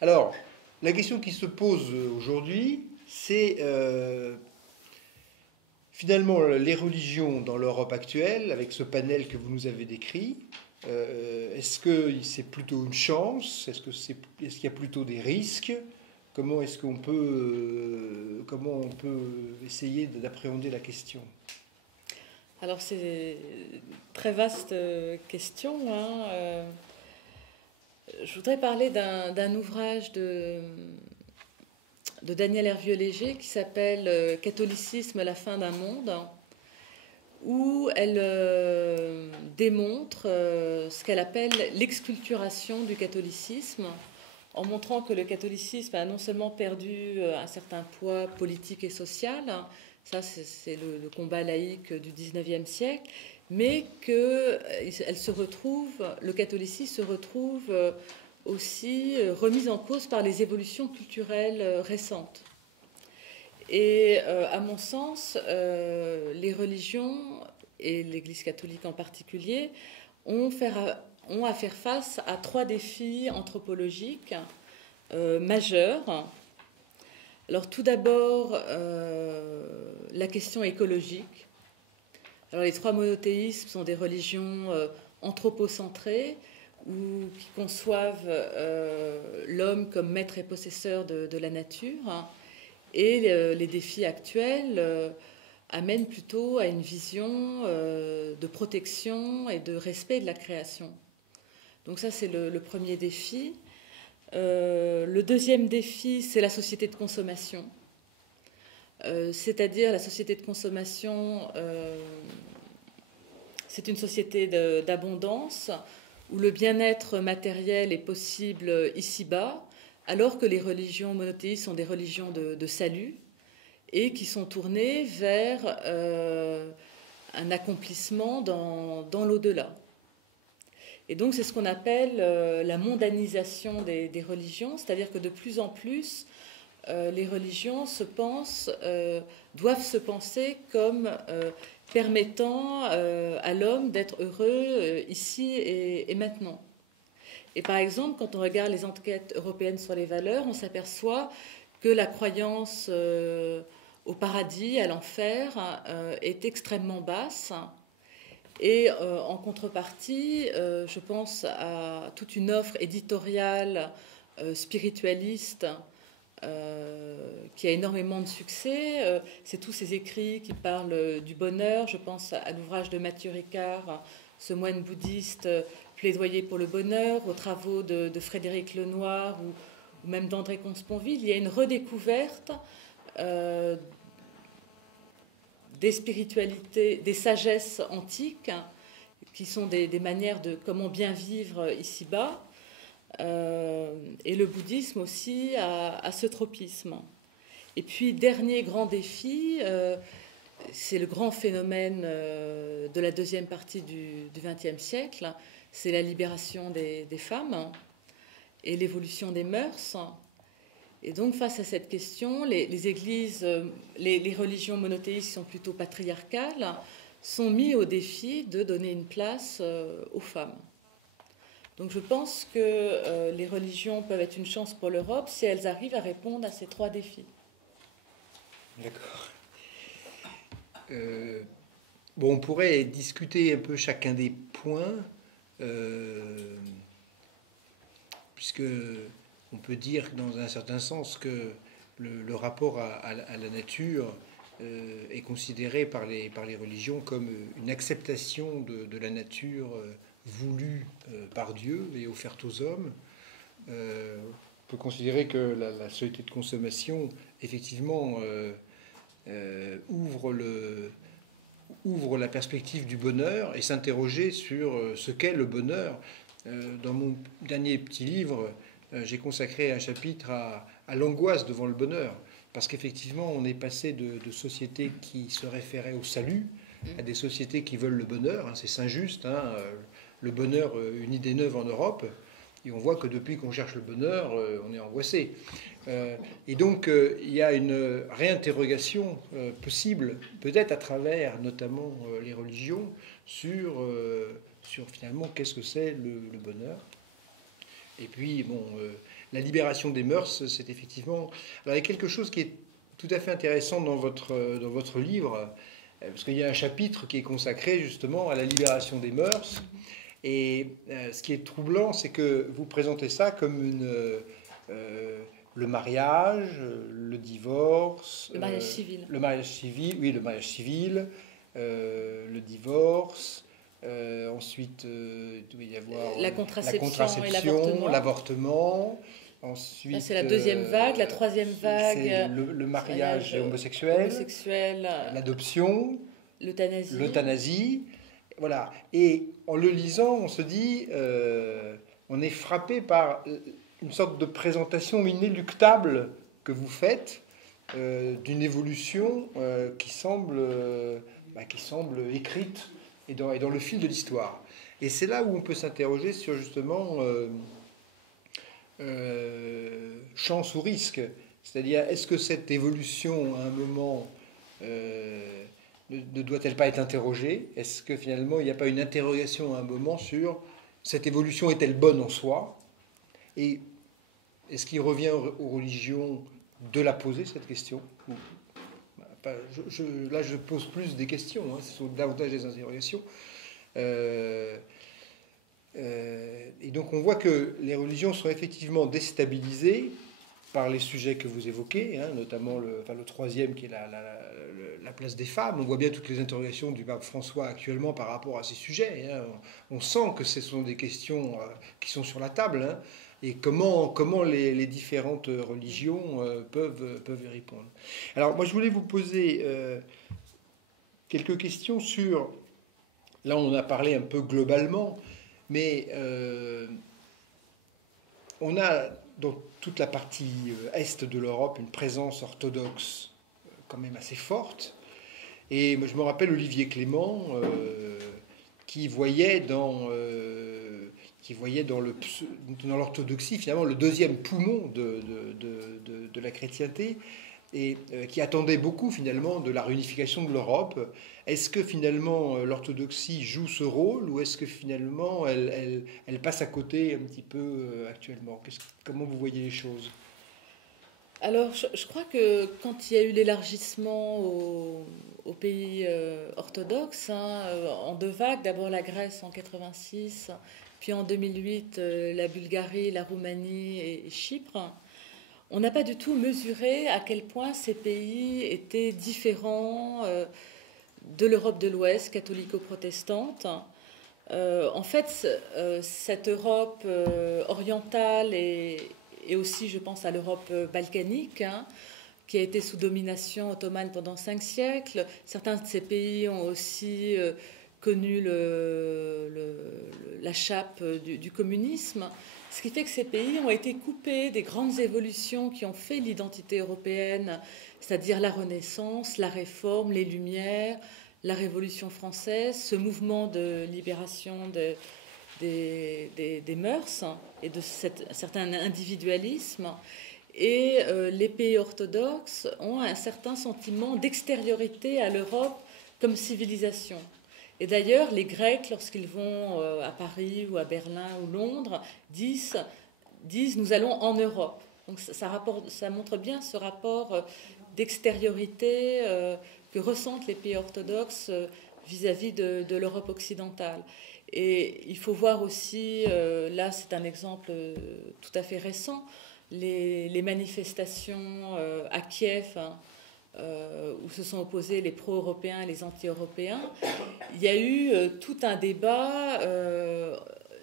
Alors, la question qui se pose aujourd'hui, c'est finalement les religions dans l'Europe actuelle, avec ce panel que vous nous avez décrit. Est-ce que c'est plutôt une chance? Est-ce qu'il y a plutôt des risques? Comment on peut essayer d'appréhender la question? Alors c'est une très vaste question, hein. Je voudrais parler d'un ouvrage de Danielle Hervieux-Léger qui s'appelle Catholicisme, la fin d'un monde, où elle démontre ce qu'elle appelle l'exculturation du catholicisme, en montrant que le catholicisme a non seulement perdu un certain poids politique et social, ça c'est le combat laïque du 19e siècle, mais que le catholicisme se retrouve aussi remise en cause par les évolutions culturelles récentes. Et à mon sens, les religions, et l'Église catholique en particulier, ont à faire face à trois défis anthropologiques majeurs. Alors tout d'abord, la question écologique. Alors les trois monothéismes sont des religions anthropocentrées, ou qui conçoivent l'homme comme maître et possesseur de la nature. Et les défis actuels amènent plutôt à une vision de protection et de respect de la création. Donc ça, c'est le premier défi. Le deuxième défi, c'est la société de consommation. C'est-à-dire la société de consommation, c'est une société d'abondance où le bien-être matériel est possible ici-bas, alors que les religions monothéistes sont des religions de salut et qui sont tournées vers un accomplissement dans l'au-delà. Et donc c'est ce qu'on appelle la mondanisation des religions, c'est-à-dire que de plus en plus, les religions doivent se penser comme permettant à l'homme d'être heureux ici et maintenant. Et par exemple, quand on regarde les enquêtes européennes sur les valeurs, on s'aperçoit que la croyance au paradis, à l'enfer, est extrêmement basse. Et en contrepartie, je pense à toute une offre éditoriale spiritualiste qui a énormément de succès. C'est tous ces écrits qui parlent du bonheur. Je pense à l'ouvrage de Mathieu Ricard, ce moine bouddhiste plaidoyer pour le bonheur, aux travaux de Frédéric Lenoir ou même d'André Comte-Sponville. Il y a une redécouverte des spiritualités, des sagesses antiques, qui sont des manières de comment bien vivre ici-bas. Et le bouddhisme aussi a ce tropisme. Et puis, dernier grand défi, c'est le grand phénomène de la deuxième partie du XXe siècle, c'est la libération des femmes et l'évolution des mœurs. Et donc, face à cette question, les églises, les religions monothéistes qui sont plutôt patriarcales, sont mis au défi de donner une place aux femmes. Donc je pense que les religions peuvent être une chance pour l'Europe si elles arrivent à répondre à ces trois défis. D'accord. Bon, on pourrait discuter un peu chacun des points, puisque on peut dire dans un certain sens que le rapport à la nature est considéré par les religions comme une acceptation de la nature voulue par Dieu et offerte aux hommes. On peut considérer que la société de consommation, effectivement, ouvre la perspective du bonheur et s'interroger sur ce qu'est le bonheur. Dans mon dernier petit livre, j'ai consacré un chapitre à l'angoisse devant le bonheur, parce qu'effectivement, on est passé de sociétés qui se référaient au salut à des sociétés qui veulent le bonheur. C'est Saint-Just, le bonheur, une idée neuve en Europe. Et on voit que depuis qu'on cherche le bonheur, on est angoissé. Et donc, il y a une réinterrogation possible, peut-être à travers notamment les religions, sur finalement qu'est-ce que c'est le bonheur. Et puis, bon, la libération des mœurs, c'est effectivement... Alors, il y a quelque chose qui est tout à fait intéressant dans votre livre, parce qu'il y a un chapitre qui est consacré justement à la libération des mœurs. Et ce qui est troublant, c'est que vous présentez ça comme le mariage, le divorce... Le mariage civil. Le mariage civil, oui, le mariage civil, le divorce... ensuite, il doit y avoir la contraception et l'avortement. Ensuite, c'est la deuxième vague. La troisième vague, c'est le mariage homosexuel, l'adoption, l'euthanasie. Voilà. Et en le lisant, on se dit, on est frappé par une sorte de présentation inéluctable que vous faites d'une évolution qui semble écrite et dans le fil de l'histoire. Et c'est là où on peut s'interroger sur justement chance ou risque. C'est-à-dire, est-ce que cette évolution, à un moment, ne doit-elle pas être interrogée? Est-ce que finalement, il n'y a pas une interrogation à un moment sur cette évolution est-elle bonne en soi? Et est-ce qu'il revient aux religions de la poser, cette question? Là, je pose plus des questions, hein, ce sont davantage des interrogations. Et donc, on voit que les religions sont effectivement déstabilisées par les sujets que vous évoquez, hein, notamment le troisième qui est la place des femmes. On voit bien toutes les interrogations du pape François actuellement par rapport à ces sujets. Hein. On sent que ce sont des questions qui sont sur la table, hein, et comment les différentes religions peuvent y répondre. Alors, moi, je voulais vous poser quelques questions sur... Là, on en a parlé un peu globalement, mais on a dans toute la partie est de l'Europe une présence orthodoxe quand même assez forte. Et je me rappelle Olivier Clément qui voyait dans l'orthodoxie finalement le deuxième poumon de la chrétienté, et qui attendait beaucoup finalement de la réunification de l'Europe. Est-ce que finalement l'orthodoxie joue ce rôle, ou est-ce que finalement elle passe à côté un petit peu actuellement? Comment vous voyez les choses? Alors, je crois que quand il y a eu l'élargissement aux pays orthodoxes, hein, en deux vagues, d'abord la Grèce en 86, puis en 2008 la Bulgarie, la Roumanie et Chypre, on n'a pas du tout mesuré à quel point ces pays étaient différents de l'Europe de l'Ouest, catholico-protestante. En fait, cette Europe orientale et aussi, je pense, à l'Europe balkanique, hein, qui a été sous domination ottomane pendant 5 siècles. Certains de ces pays ont aussi connu la chape du communisme. Ce qui fait que ces pays ont été coupés des grandes évolutions qui ont fait l'identité européenne, c'est-à-dire la Renaissance, la Réforme, les Lumières, la Révolution française, ce mouvement de libération des mœurs et de certain individualisme. Et les pays orthodoxes ont un certain sentiment d'extériorité à l'Europe comme civilisation. Et d'ailleurs, les Grecs, lorsqu'ils vont à Paris ou à Berlin ou Londres, disent nous allons en Europe. Donc ça montre bien ce rapport d'extériorité que ressentent les pays orthodoxes vis-à-vis de l'Europe occidentale. Et il faut voir aussi, là c'est un exemple tout à fait récent, les manifestations à Kiev, hein, où se sont opposés les pro-européens et les anti-européens. Il y a eu tout un débat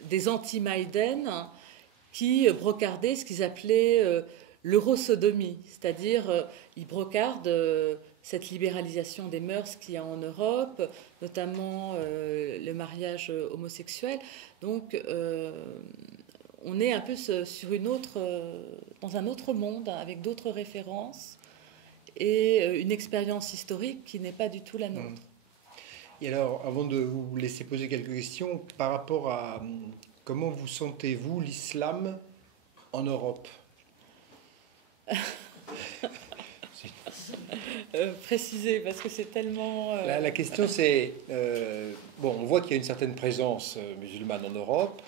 des anti-Maïden qui brocardaient ce qu'ils appelaient l'eurosodomie, c'est-à-dire ils brocardent cette libéralisation des mœurs qu'il y a en Europe, notamment le mariage homosexuel. Donc on est un peu dans un autre monde, avec d'autres références et une expérience historique qui n'est pas du tout la nôtre. Et alors, avant de vous laisser poser quelques questions, par rapport à comment vous sentez-vous l'islam en Europe? Préciser, parce que c'est tellement... La question c'est, on voit qu'il y a une certaine présence musulmane en Europe.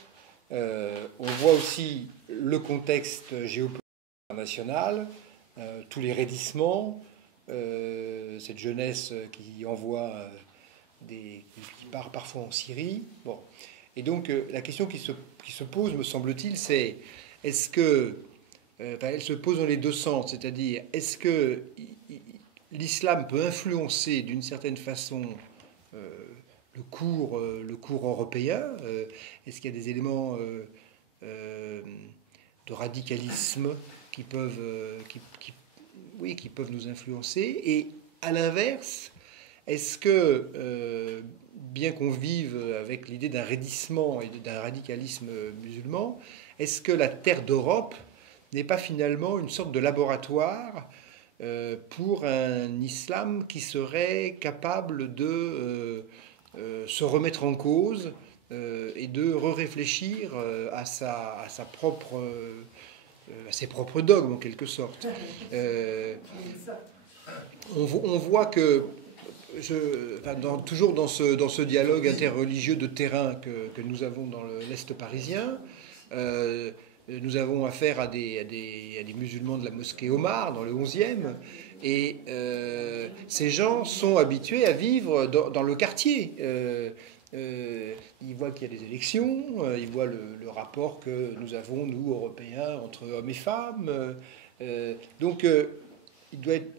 On voit aussi le contexte géopolitique international, tous les raidissements, cette jeunesse qui envoie qui part parfois en Syrie. Bon. Et donc la question qui se pose, me semble-t-il, c'est est-ce que elle se pose dans les deux sens, c'est-à-dire est-ce que l'islam peut influencer d'une certaine façon le cours européen, est-ce qu'il y a des éléments de radicalisme qui peuvent, qui peuvent nous influencer? Et à l'inverse, est-ce que, bien qu'on vive avec l'idée d'un raidissement et d'un radicalisme musulman, est-ce que la terre d'Europe n'est pas finalement une sorte de laboratoire pour un islam qui serait capable de se remettre en cause et de réfléchir à ses propres dogmes en quelque sorte. On voit que toujours dans ce dialogue interreligieux de terrain que nous avons dans l'Est parisien, nous avons affaire à des musulmans de la mosquée Omar dans le 11e, et ces gens sont habitués à vivre dans le quartier. Ils voient qu'il y a des élections, ils voient le rapport que nous avons, nous, Européens, entre hommes et femmes. Donc, il doit être,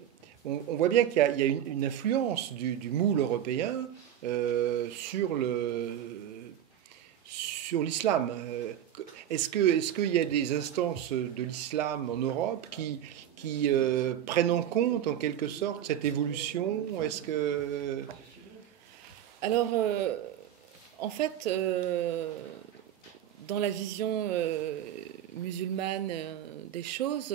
on voit bien qu'il y a une influence du moule européen sur l'islam. Est-ce qu'il y a des instances de l'islam en Europe qui prennent en compte en quelque sorte cette évolution? Est-ce que... Alors, en fait, dans la vision musulmane des choses,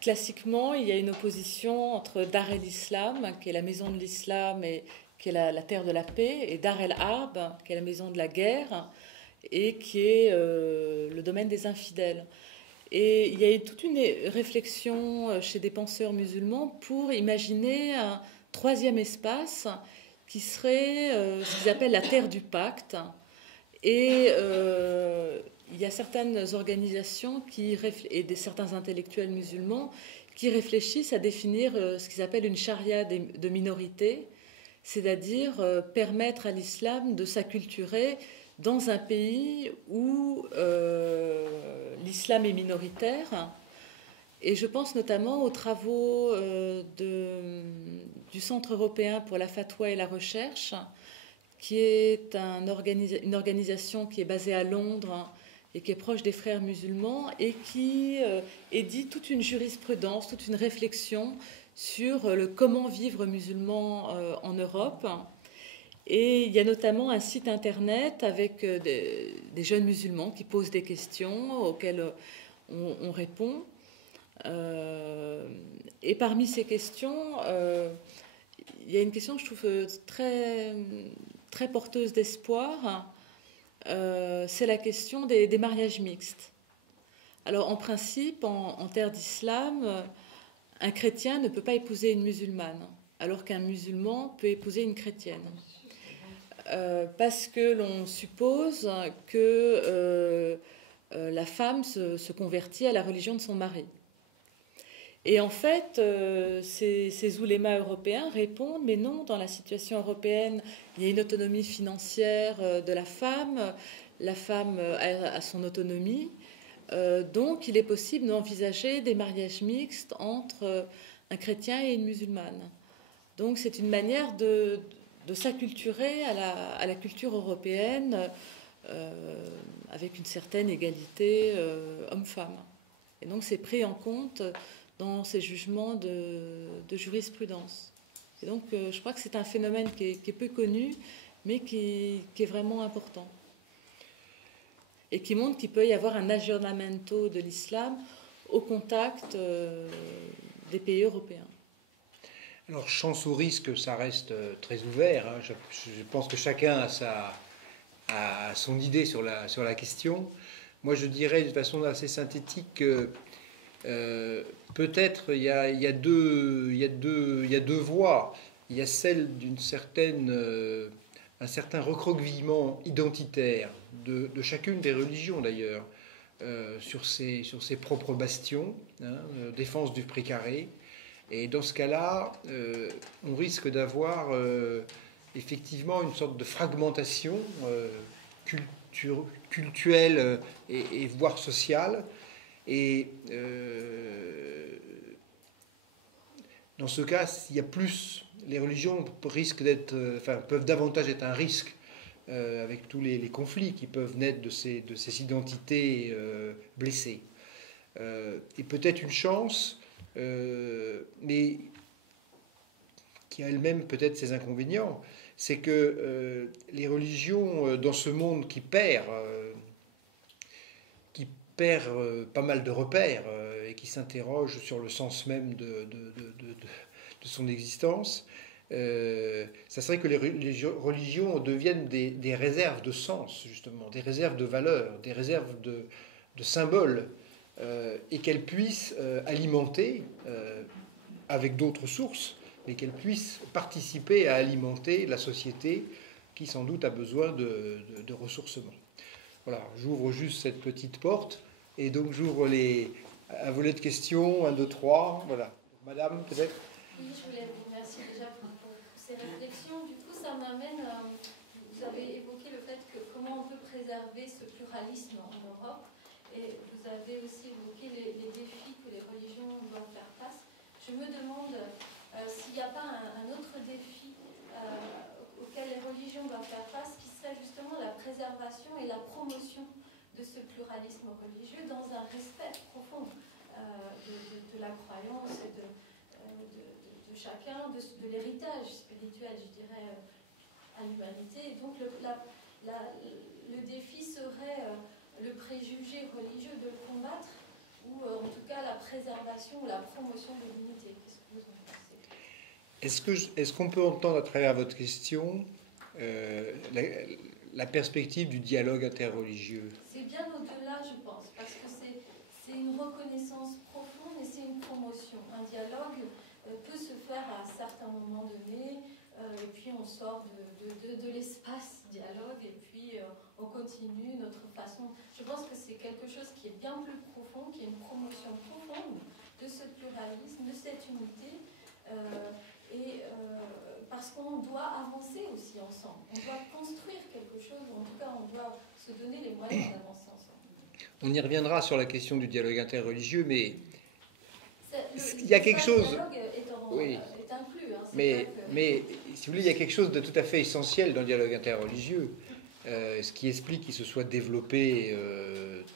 classiquement, il y a une opposition entre Dar el-Islam, qui est la maison de l'islam et qui est la terre de la paix, et Dar el-Harb, qui est la maison de la guerre, et qui est le domaine des infidèles. Et il y a eu toute une réflexion chez des penseurs musulmans pour imaginer un troisième espace qui serait ce qu'ils appellent la terre du pacte. Et il y a certaines organisations et certains intellectuels musulmans qui réfléchissent à définir ce qu'ils appellent une charia de minorité, c'est-à-dire permettre à l'islam de s'acculturer dans un pays où l'islam est minoritaire. Et je pense notamment aux travaux du Centre européen pour la fatwa et la recherche, qui est une organisation qui est basée à Londres et qui est proche des frères musulmans et qui édite toute une jurisprudence, toute une réflexion sur le comment vivre musulman en Europe. Et il y a notamment un site internet avec des jeunes musulmans qui posent des questions auxquelles on répond. Et parmi ces questions, il y a une question que je trouve très, très porteuse d'espoir. C'est la question des mariages mixtes. Alors en principe, en terre d'islam, un chrétien ne peut pas épouser une musulmane, alors qu'un musulman peut épouser une chrétienne. Parce que l'on suppose que la femme se convertit à la religion de son mari. Et en fait, ces oulémas européens répondent, mais non, dans la situation européenne, il y a une autonomie financière de la femme a son autonomie, donc il est possible d'envisager des mariages mixtes entre un chrétien et une musulmane. Donc c'est une manière de s'acculturer à la culture européenne avec une certaine égalité homme-femme. Et donc c'est pris en compte dans ces jugements de jurisprudence. Et donc je crois que c'est un phénomène qui est peu connu, mais qui est vraiment important. Et qui montre qu'il peut y avoir un aggiornamento de l'islam au contact des pays européens. Alors, chance au risque, ça reste très ouvert. Hein. Je pense que chacun a son idée sur la question. Moi, je dirais de façon assez synthétique que peut-être il y a deux voies. Il y a celle d'une certaine un certain recroquevillement identitaire de chacune des religions d'ailleurs, sur ses propres bastions, hein, défense du précaré. Et dans ce cas-là, on risque d'avoir effectivement une sorte de fragmentation culturelle et voire sociale. Et dans ce cas, il y a plus, les religions risquent d'être, peuvent davantage être un risque avec tous les conflits qui peuvent naître de ces identités blessées. Et peut-être une chance, mais qui a elle-même peut-être ses inconvénients, c'est que les religions, dans ce monde qui perd pas mal de repères et qui s'interroge sur le sens même de son existence, ça serait que les religions deviennent des réserves de sens, justement, des réserves de valeurs, des réserves de symboles, et qu'elles puissent alimenter, avec d'autres sources, mais qu'elles puissent participer à alimenter la société qui sans doute a besoin de ressourcement. Voilà, j'ouvre juste cette petite porte, et donc j'ouvre un volet de questions, 1, 2, 3, voilà. Madame, peut-être? Oui, je voulais vous remercier déjà pour ces réflexions. Du coup, ça m'amène, vous avez évoqué le fait que comment on peut préserver ce pluralisme en Europe, et vous avez aussi évoqué les défis que les religions doivent faire face. Je me demande s'il n'y a pas un autre défi auquel les religions doivent faire face, qui serait justement la préservation et la promotion de ce pluralisme religieux dans un respect profond de la croyance et de chacun, de l'héritage spirituel, je dirais, à l'humanité. Et donc le défi serait le préjugé religieux de le combattre, ou en tout cas la préservation ou la promotion de l'unité. Qu'est-ce que vous en pensez ? Est-ce qu'on peut entendre à travers votre question la perspective du dialogue interreligieux? C'est bien au-delà, je pense, parce que c'est une reconnaissance profonde et c'est une promotion. Un dialogue peut se faire à un certain moment donné, et puis on sort de l'espace dialogue, et puis on continue notre façon. Je pense que c'est quelque chose qui est bien plus profond, qui est une promotion profonde de ce pluralisme, de cette unité, parce qu'on doit avancer aussi ensemble. On doit construire quelque chose, ou en tout cas on doit se donner les moyens d'avancer ensemble. On y reviendra sur la question du dialogue interreligieux, mais il y a quelque chose... Le dialogue est inclus. Hein, mais si vous voulez, il y a quelque chose de tout à fait essentiel dans le dialogue interreligieux, ce qui explique qu'il se soit développé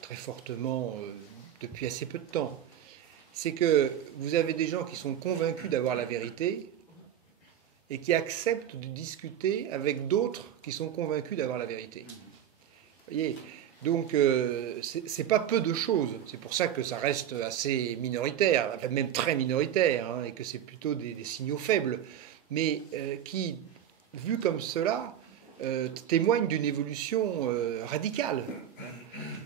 très fortement depuis assez peu de temps. C'est que vous avez des gens qui sont convaincus d'avoir la vérité et qui acceptent de discuter avec d'autres qui sont convaincus d'avoir la vérité. Vous voyez ? Donc, c'est pas peu de choses. C'est pour ça que ça reste assez minoritaire, enfin même très minoritaire, hein, et que c'est plutôt des signaux faibles, mais qui, vu comme cela, témoignent d'une évolution radicale.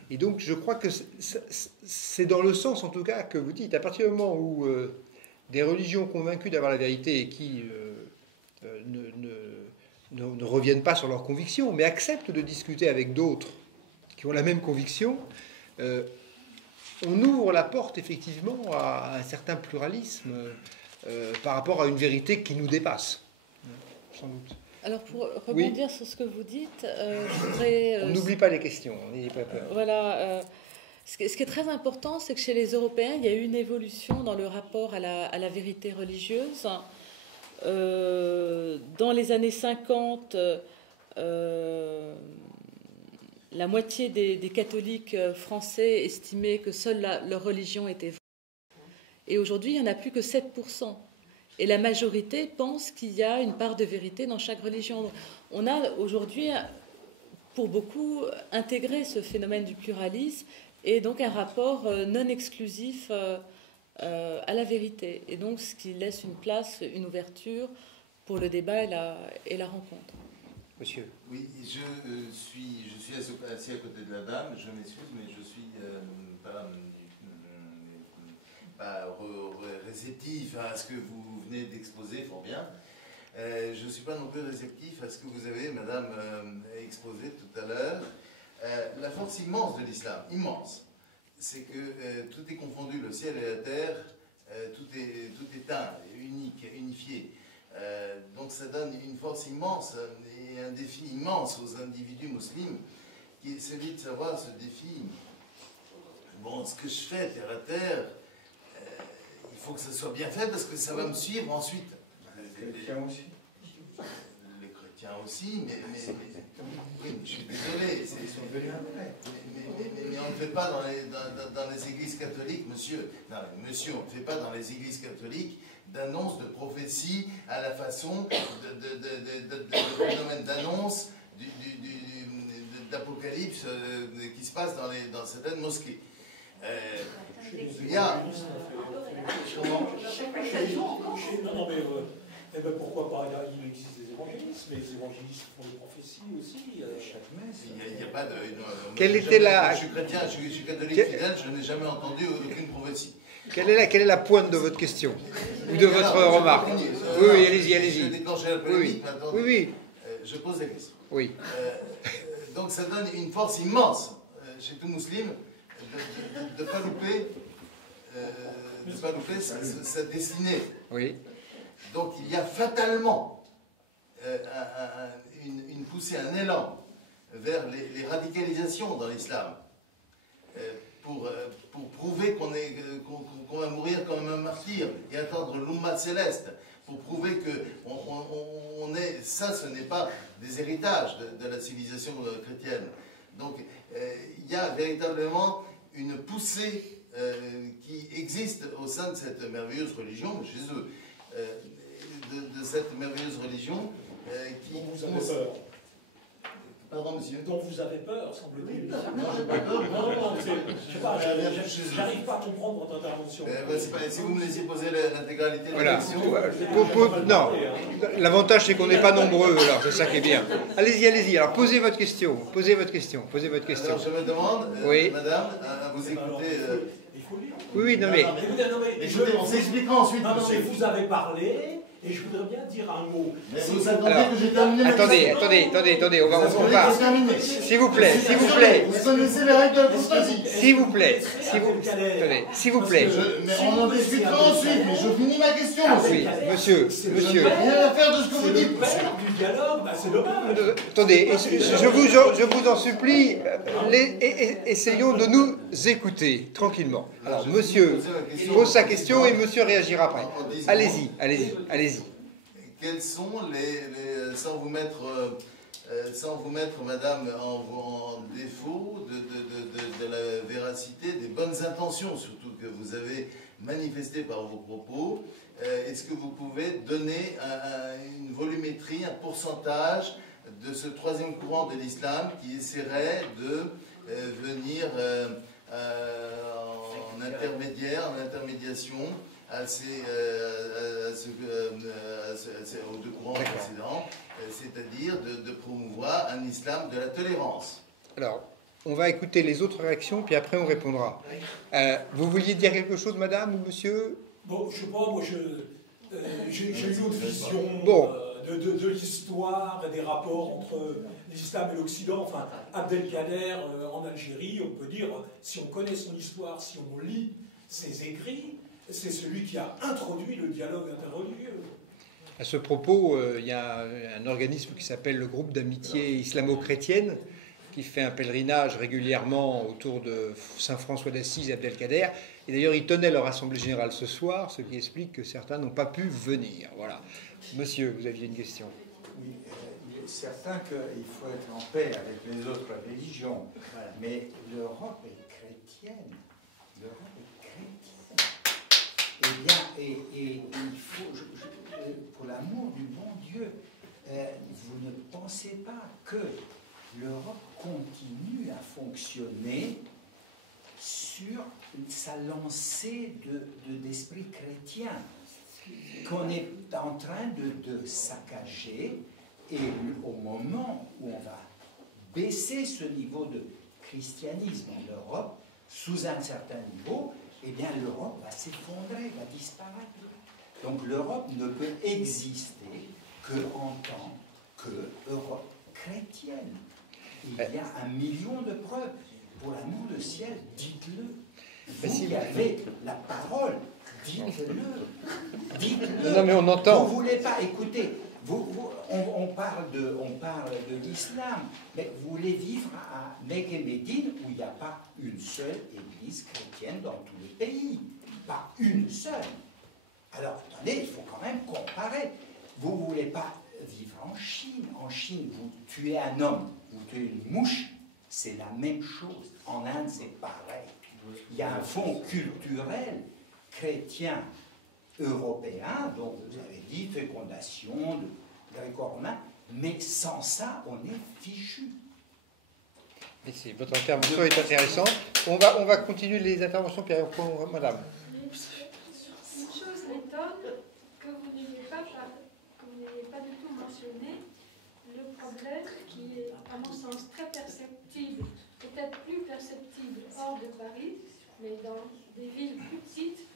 Et donc, je crois que c'est dans le sens, en tout cas, que vous dites, à partir du moment où des religions convaincues d'avoir la vérité et qui ne reviennent pas sur leurs convictions, mais acceptent de discuter avec d'autres qui ont la même conviction, on ouvre la porte effectivement à un certain pluralisme par rapport à une vérité qui nous dépasse, sans doute. Alors pour rebondir sur ce que vous dites, je voudrais... on n'oublie pas les questions, n'ayez pas peur. Voilà. Ce qui est très important, c'est que chez les Européens, il y a eu une évolution dans le rapport à la vérité religieuse. Dans les années 50, la moitié des catholiques français estimaient que seule leur religion était vraie. Et aujourd'hui, il n'y en a plus que 7%. Et la majorité pense qu'il y a une part de vérité dans chaque religion. On a aujourd'hui, pour beaucoup, intégré ce phénomène du pluralisme et donc un rapport non exclusif à la vérité. Et donc, ce qui laisse une place, une ouverture pour le débat et la rencontre. Monsieur. Oui, je suis assis à côté de la dame, je m'excuse, mais je suis pas réceptif à ce que vous venez d'exposer, fort bien. Je ne suis pas non plus réceptif à ce que vous avez, madame, exposé tout à l'heure. La force immense de l'islam, immense, c'est que tout est confondu, le ciel et la terre, tout est un, unique, unifié. Donc ça donne une force immense et un défi immense aux individus musulmans, qui est celui de savoir ce défi. Bon, ce que je fais terre à terre, il faut que ça soit bien fait parce que ça va me suivre ensuite. Les chrétiens aussi. Les chrétiens aussi, mais oui, je suis désolé. Mais on ne fait pas dans les églises catholiques, monsieur, non, monsieur, on ne fait pas dans les églises catholiques d'annonce de prophétie à la façon de phénomène d'annonce d'apocalypse qui se passe dans certaines mosquées. Il y a... Non, mais pourquoi pas? Il existe des évangélistes, mais les évangélistes font des prophéties aussi. Chaque messe. Il n'y a pas de. Quelle était la... Je suis chrétien, je suis catholique fidèle, je n'ai jamais entendu aucune prophétie. Quelle est la pointe de votre question? Ou de votre remarque? Oui, allez-y, allez-y. Je déclenche la polémique maintenant. Oui. Je pose la question. Oui. Donc ça donne une force immense chez tout musulman de ne pas louper, sa destinée. Oui. Donc il y a fatalement une poussée, un élan vers les radicalisations dans l'islam pour prouver qu'on va mourir comme un martyr et attendre l'Umma céleste, pour prouver que ça, ce n'est pas des héritages de la civilisation chrétienne. Donc il y a véritablement une poussée qui existe au sein de cette merveilleuse religion, chez eux, de cette merveilleuse religion qui... Dont vous avez peur. Pardon, monsieur? Dont vous avez peur, semble-t-il. Non, j'ai pas peur. Non, je sais pas, j'arrive pas à comprendre votre intervention. Si vous me laissez poser l'intégralité de Voilà. la question... Non, l'avantage c'est qu'on n'est pas nombreux, alors c'est ça qui est bien. Allez-y. Alors posez votre question. Alors je me demande, oui. madame, à vous écouter... Il faut lire. Oui, non mais... Écoutez, on s'expliquera ensuite. Non, mais vous avez parlé, et je voudrais bien dire un mot. Mais vous attendez que j'ai terminé ma Attendez, on va... S'il vous plaît. Vous connaissez les règles de la courtoisie. S'il vous plaît. Mais on en discutera ensuite, mais je finis ma question. Oui, monsieur. Je n'ai rien à faire de ce que vous dites. Du dialogue, c'est dommage. Attendez, je vous en supplie, essayons de nous écouter tranquillement. Alors, monsieur pose sa question et monsieur réagira après. Allez-y. Quels sont sans vous mettre, madame, en défaut de la véracité, des bonnes intentions, surtout que vous avez manifestées par vos propos, est-ce que vous pouvez donner une volumétrie, un pourcentage de ce troisième courant de l'islam qui essaierait de venir en intermédiation aux deux courants précédents, c'est-à-dire de promouvoir un islam de la tolérance. Alors, on va écouter les autres réactions, puis après on répondra. Vous vouliez dire quelque chose, madame ou monsieur? Bon, je sais pas, moi j'ai une autre vision de l'histoire et des rapports entre l'islam et l'Occident. Enfin, Abdelkader en Algérie, on peut dire, si on connaît son histoire, si on lit ses écrits, c'est celui qui a introduit le dialogue interreligieux. À ce propos, il y a un organisme qui s'appelle le groupe d'amitié islamo-chrétienne qui fait un pèlerinage régulièrement autour de Saint François d'Assise et Abdelkader. Et d'ailleurs, ils tenaient leur assemblée générale ce soir, ce qui explique que certains n'ont pas pu venir. Voilà. Monsieur, vous aviez une question. Oui, il est certain qu'il faut être en paix avec les autres religions. Voilà. Mais l'Europe est chrétienne. Eh bien, et il faut, pour l'amour du bon Dieu, vous ne pensez pas que l'Europe continue à fonctionner sur sa lancée d'esprit chrétien, qu'on est en train de saccager, et au moment où on va baisser ce niveau de christianisme en Europe, sous un certain niveau, eh bien l'Europe va s'effondrer, va disparaître. Donc l'Europe ne peut exister qu'en tant qu'Europe chrétienne. Il y a 1 million de preuves. Pour l'amour du ciel, dites-le. Vous qui avez la parole, dites-le. Dites-le. Non, mais on entend. Vous ne voulez pas écouter. On parle de l'islam, mais vous voulez vivre à Mecque et Médine où il n'y a pas une seule église chrétienne dans tous les pays. Pas une seule. Alors, attendez, il faut quand même comparer. Vous ne voulez pas vivre en Chine. En Chine, vous tuez un homme, vous tuez une mouche, c'est la même chose. En Inde, c'est pareil. Il y a un fond culturel chrétien européen, dont vous avez dit fécondation, de gréco-romain, mais sans ça, on est fichu. Merci. Votre intervention est intéressante. On va continuer les interventions, Pierre, pour madame. Une chose m'étonne que vous n'ayez pas du tout mentionné le problème qui est, à mon sens, très perceptible, peut-être plus perceptible hors de Paris, mais dans des villes plus petites,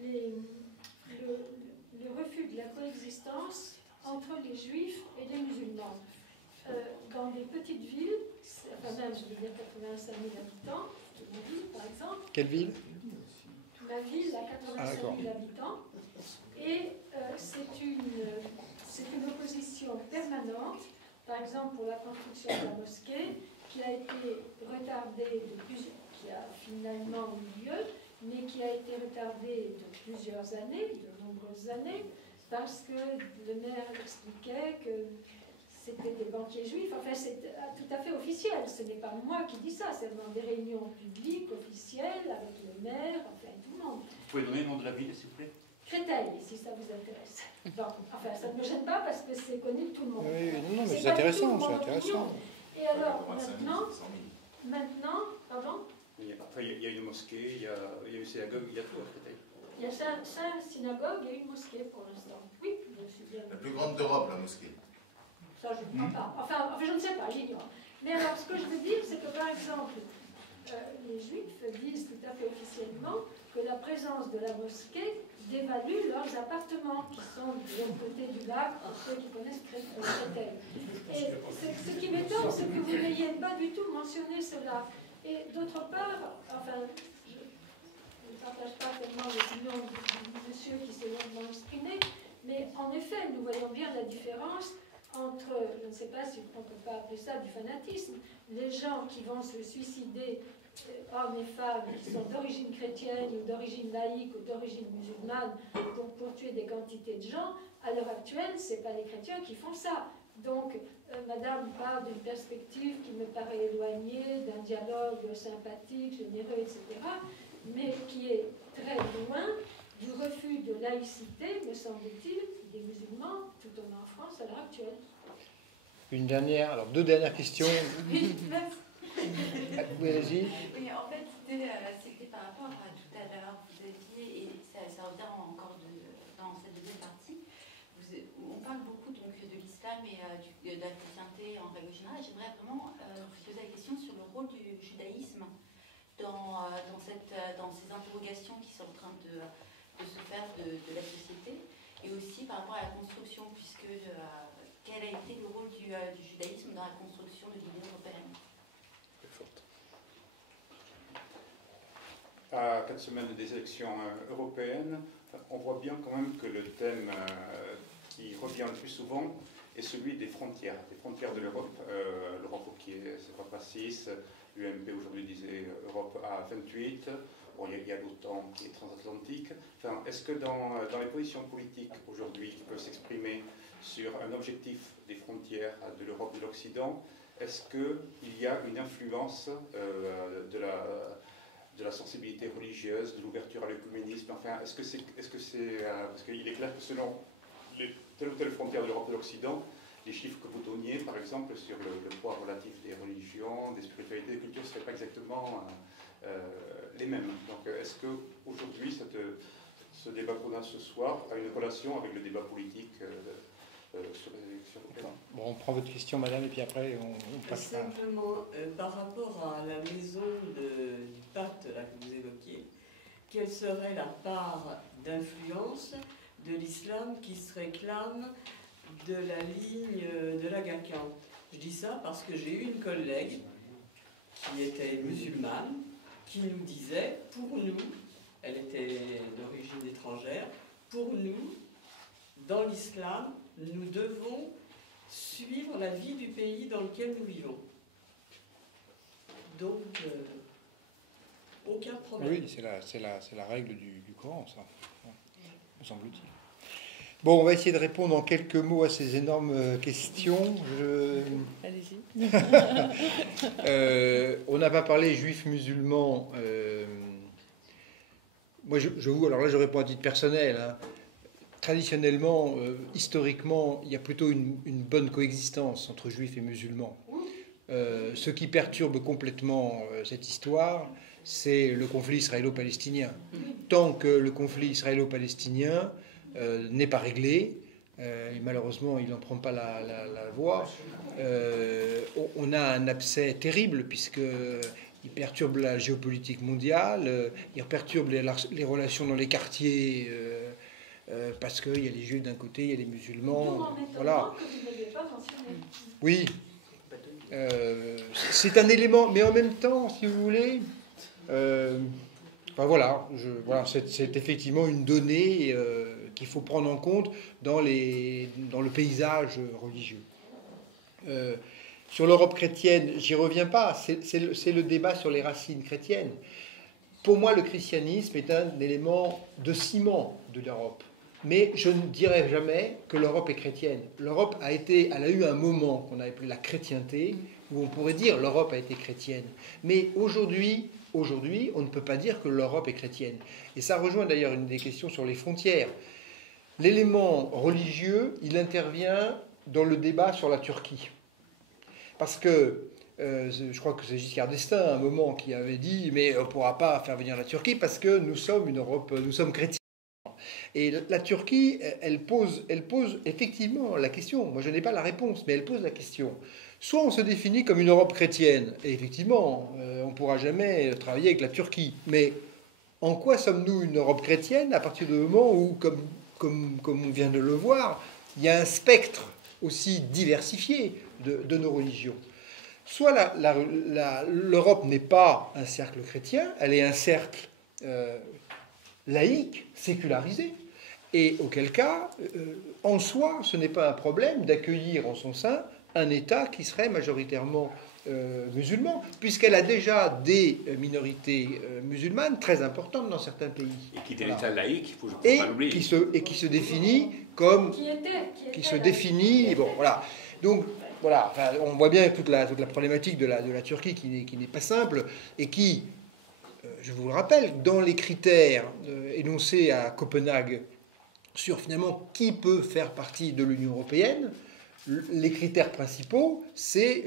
le refus de la coexistence entre les juifs et les musulmans. Dans des petites villes, enfin même, je veux dire 85 000 habitants, ma ville par exemple. Quelle ville? Ma ville a 85 000 habitants. Et c'est une opposition permanente, par exemple pour la construction de la mosquée, qui a été retardée qui a finalement eu lieu, mais qui a été retardée de plusieurs années, de nombreuses années, parce que le maire expliquait que c'était des banquiers juifs. Enfin, c'est tout à fait officiel. Ce n'est pas moi qui dis ça, c'est dans des réunions publiques, officielles, avec le maire, enfin tout le monde. Vous pouvez donner le nom de la ville, s'il vous plaît? Créteil, si ça vous intéresse. Bon, enfin, ça ne me gêne pas parce que c'est connu de tout le monde. Oui, non, mais c'est intéressant, c'est intéressant. Et alors, maintenant, pardon? Enfin, il y a une mosquée, il y a une synagogue, il y a tout à Créteil. Il y a 5 synagogues et une mosquée pour l'instant. Oui, je suis bien. La plus grande d'Europe, la mosquée. Ça, je ne crois pas. Enfin, je ne sais pas, j'ignore. Mais alors, ce que je veux dire, c'est que, par exemple, les Juifs disent tout à fait officiellement que la présence de la mosquée dévalue leurs appartements, qui sont de l'autre côté du lac, pour ceux qui connaissent Créteil. Et ce qui m'étonne, c'est que vous n'ayez pas du tout mentionné cela. Et d'autre part, enfin, je ne partage pas tellement l'opinion du monsieur qui s'est longuement exprimé, mais en effet, nous voyons bien la différence entre, je ne sais pas si on ne peut pas appeler ça du fanatisme, les gens qui vont se suicider, hommes et femmes, qui sont d'origine chrétienne ou d'origine laïque ou d'origine musulmane, pour tuer des quantités de gens. À l'heure actuelle, ce n'est pas les chrétiens qui font ça. Donc, madame parle d'une perspective qui me paraît éloignée, d'un dialogue sympathique, généreux, etc., mais qui est très loin du refus de laïcité, me semble-t-il, des musulmans, tout au moins en France, à l'heure actuelle. Deux dernières questions. Oui, allez-y. Oui, en fait, c'était par rapport à tout à l'heure, vous aviez, et ça revient encore dans cette deuxième partie, on parle beaucoup donc, de l'islam et de la chrétienté en règle générale. J'aimerais vraiment vous poser la question sur le rôle du judaïsme dans ces interrogations qui sont en train de se faire de la société, et aussi par rapport à la construction, puisque quel a été le rôle du judaïsme dans la construction de l'Union européenne? À 4 semaines des élections européennes, on voit bien quand même que le thème qui revient le plus souvent est celui des frontières de l'Europe. L'Europe qui est Europe à 6, l'UMP aujourd'hui disait Europe à 28, bon, il y a l'OTAN qui est transatlantique. Enfin, est-ce que dans les positions politiques aujourd'hui qui peuvent s'exprimer sur un objectif des frontières de l'Europe de l'Occident, est-ce qu'il y a une influence de la sensibilité religieuse, de l'ouverture à l'œcuménisme? Enfin, est-ce que c'est parce qu'il est clair que selon telle ou telle frontière de l'Europe de l'Occident, les chiffres que vous donniez, par exemple, sur le poids relatif des religions, des spiritualités, des cultures, ne seraient pas exactement les mêmes. Donc, est-ce qu'aujourd'hui, ce débat qu'on a ce soir a une relation avec le débat politique sur les élections européennes? Bon, on prend votre question, madame, et puis après, on passe. Simplement, par rapport à la maison du pacte là, que vous évoquiez, quelle serait la part d'influence de l'islam qui se réclame de la ligne de l'Agacan. Je dis ça parce que j'ai eu une collègue qui était musulmane, qui nous disait, pour nous, elle était d'origine étrangère, pour nous, dans l'islam, nous devons suivre la vie du pays dans lequel nous vivons. Donc, aucun problème. Oui, c'est la règle du Coran, ça, me semble-t-il. Bon, on va essayer de répondre en quelques mots à ces énormes questions. Allez-y. On n'a pas parlé juifs musulmans. Moi, alors là, je réponds à titre personnel. Hein. Traditionnellement, historiquement, il y a plutôt une bonne coexistence entre juifs et musulmans. Ce qui perturbe complètement cette histoire, c'est le conflit israélo-palestinien. Tant que le conflit israélo-palestinien n'est pas réglé, et malheureusement il n'en prend pas la voie, on a un abcès terrible puisqu'il perturbe la géopolitique mondiale, il perturbe les relations dans les quartiers, parce qu'il y a les juifs d'un côté, il y a les musulmans. Voilà. Oui. C'est un élément, mais en même temps, si vous voulez, voilà, c'est effectivement une donnée qu'il faut prendre en compte dans le paysage religieux. Sur l'Europe chrétienne, j'y reviens pas, c'est le débat sur les racines chrétiennes. Pour moi, le christianisme est un élément de ciment de l'Europe. Mais je ne dirais jamais que l'Europe est chrétienne. L'Europe elle a eu un moment qu'on a appelé la chrétienté, où on pourrait dire l'Europe a été chrétienne. Mais aujourd'hui, on ne peut pas dire que l'Europe est chrétienne. Et ça rejoint d'ailleurs une des questions sur les frontières. L'élément religieux, il intervient dans le débat sur la Turquie. Parce que, je crois que c'est Giscard d'Estaing, à un moment, qui avait dit « mais on ne pourra pas faire venir la Turquie parce que nous sommes une Europe, nous sommes chrétiens ». Et la Turquie, elle pose effectivement la question. Moi, je n'ai pas la réponse, mais elle pose la question. Soit on se définit comme une Europe chrétienne, et effectivement, on ne pourra jamais travailler avec la Turquie. Mais en quoi sommes-nous une Europe chrétienne à partir du moment où, comme on vient de le voir, il y a un spectre aussi diversifié de nos religions. Soit l'Europe n'est pas un cercle chrétien, elle est un cercle laïque, sécularisé, et auquel cas, en soi, ce n'est pas un problème d'accueillir en son sein un État qui serait majoritairement musulman, puisqu'elle a déjà des minorités musulmanes très importantes dans certains pays. Et qui est un État laïque, il faut pas l'oublier. Et qui se définit comme... Qui se définit... Bon, voilà. Donc, voilà, enfin, on voit bien toute la problématique de la Turquie qui n'est pas simple, et qui, je vous le rappelle, dans les critères énoncés à Copenhague sur finalement qui peut faire partie de l'Union européenne, les critères principaux, c'est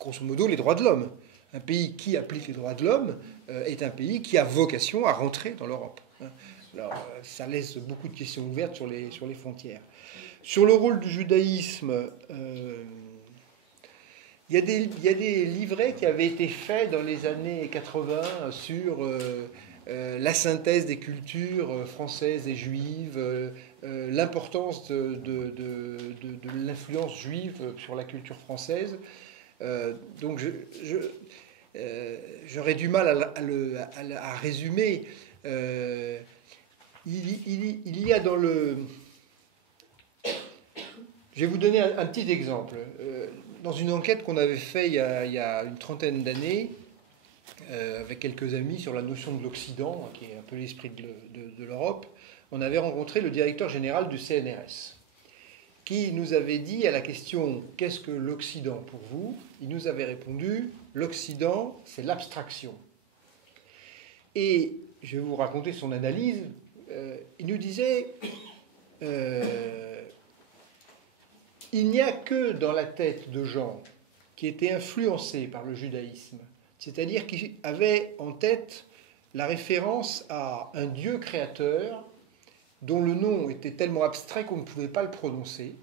grosso modo les droits de l'homme. Un pays qui applique les droits de l'homme est un pays qui a vocation à rentrer dans l'Europe. Alors, ça laisse beaucoup de questions ouvertes sur les frontières. Sur le rôle du judaïsme, il y a des livrets qui avaient été faits dans les années 80 sur la synthèse des cultures françaises et juives, l'importance de l'influence juive sur la culture française. Donc j'aurais du mal à résumer. Il y a dans le... Je vais vous donner un petit exemple. Dans une enquête qu'on avait faite il y a une trentaine d'années, avec quelques amis sur la notion de l'Occident, qui est un peu l'esprit de l'Europe, on avait rencontré le directeur général du CNRS, qui nous avait dit à la question « Qu'est-ce que l'Occident pour vous ?» Il nous avait répondu « L'Occident, c'est l'abstraction. » Et je vais vous raconter son analyse. Il nous disait il n'y a que dans la tête de gens qui étaient influencés par le judaïsme, c'est-à-dire qui avaient en tête la référence à un Dieu créateur dont le nom était tellement abstrait qu'on ne pouvait pas le prononcer.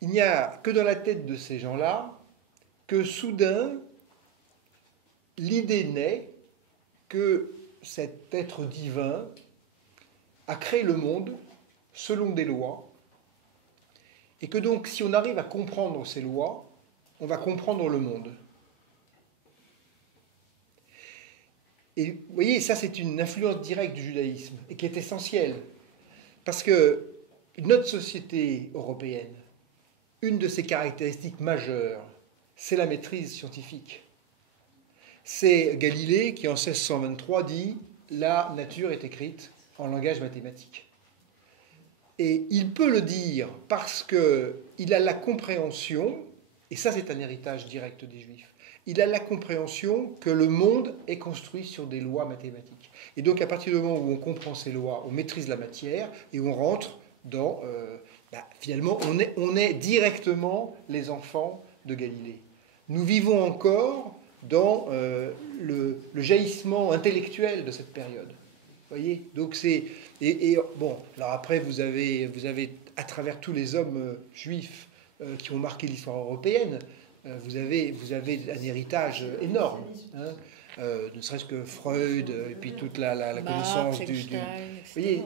Il n'y a que dans la tête de ces gens-là que soudain l'idée naît que cet être divin a créé le monde selon des lois Et que donc, si on arrive à comprendre ces lois, on va comprendre le monde. Et vous voyez, ça c'est une influence directe du judaïsme, et qui est essentielle. Parce que notre société européenne, une de ses caractéristiques majeures, c'est la maîtrise scientifique. C'est Galilée qui, en 1623, dit « La nature est écrite en langage mathématique ». Et il peut le dire parce qu'il a la compréhension, et ça c'est un héritage direct des Juifs, il a la compréhension que le monde est construit sur des lois mathématiques. Et donc à partir du moment où on comprend ces lois, on maîtrise la matière et on rentre dans... finalement, on est directement les enfants de Galilée. Nous vivons encore dans le jaillissement intellectuel de cette période. Vous voyez ? Donc c'est... bon, alors après, vous avez, à travers tous les hommes juifs qui ont marqué l'histoire européenne, vous avez un héritage énorme. Hein, ne serait-ce que Freud, et puis toute la connaissance du... Vous voyez,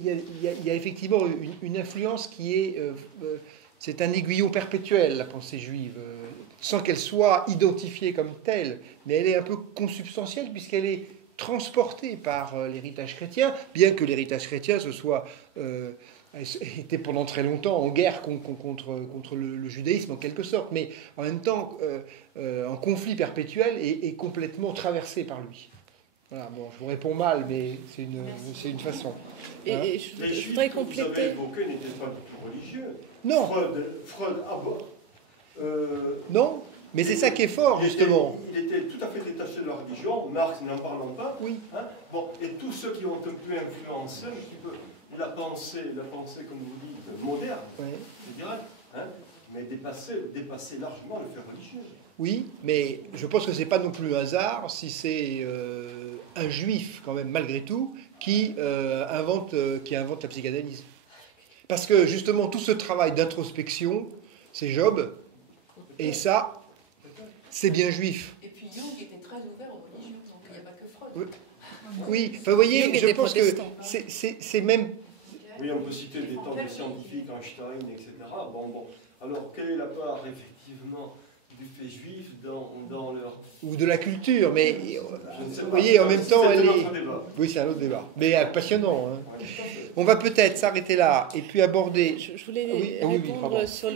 il y a effectivement une influence qui est... c'est un aiguillon perpétuel, la pensée juive, sans qu'elle soit identifiée comme telle, mais elle est un peu consubstantielle, puisqu'elle est transportée par l'héritage chrétien, bien que l'héritage chrétien était pendant très longtemps en guerre contre le judaïsme en quelque sorte, mais en même temps en conflit perpétuel et complètement traversé par lui. Voilà, bon, je vous réponds mal, mais c'est une façon. Et je voudrais compléter. Vous avez évoqué n'était pas du tout religieux. Non. Freud non. Mais c'est ça qui est fort, justement. Il était tout à fait détaché de la religion, Marx n'en parlons pas. Oui. Hein, bon, et tous ceux qui ont un peu influencé un petit peu la pensée, comme vous dites, moderne, je dirais, hein, mais dépasser largement le fait religieux. Oui, mais je pense que ce n'est pas non plus un hasard si c'est un juif, quand même, malgré tout, qui invente la psychanalyse. Parce que, justement, tout ce travail d'introspection, c'est Job, et ça... c'est bien juif. Et puis Jung était très ouvert aux religions, donc il n'y a pas que Freud. Oui, enfin, vous voyez, je pense que c'est même... Oui, on peut citer des temps de scientifiques, Einstein, etc. Bon. Alors, quelle est la part, effectivement, du fait juif dans leur... Ou de la culture, mais vous voyez, en même temps, elle est... Oui, c'est un autre débat, mais passionnant. Hein. Ouais, on va peut-être s'arrêter là, et puis aborder... Je voulais répondre sur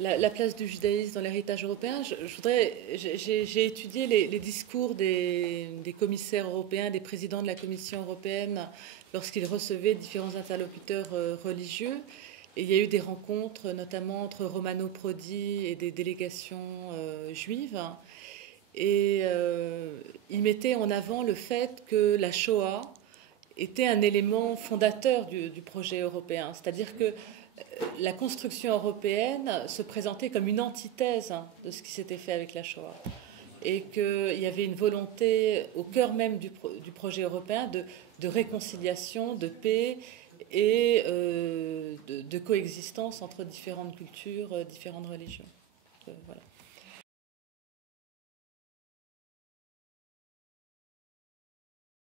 la place du judaïsme dans l'héritage européen. J'ai étudié les discours des commissaires européens, des présidents de la Commission européenne, lorsqu'ils recevaient différents interlocuteurs religieux. Et il y a eu des rencontres, notamment entre Romano Prodi et des délégations juives. Et ils mettaient en avant le fait que la Shoah était un élément fondateur du projet européen. C'est-à-dire que la construction européenne se présentait comme une antithèse de ce qui s'était fait avec la Shoah. Et qu'il y avait une volonté au cœur même du projet européen de réconciliation, de paix et de coexistence entre différentes cultures, différentes religions. Voilà.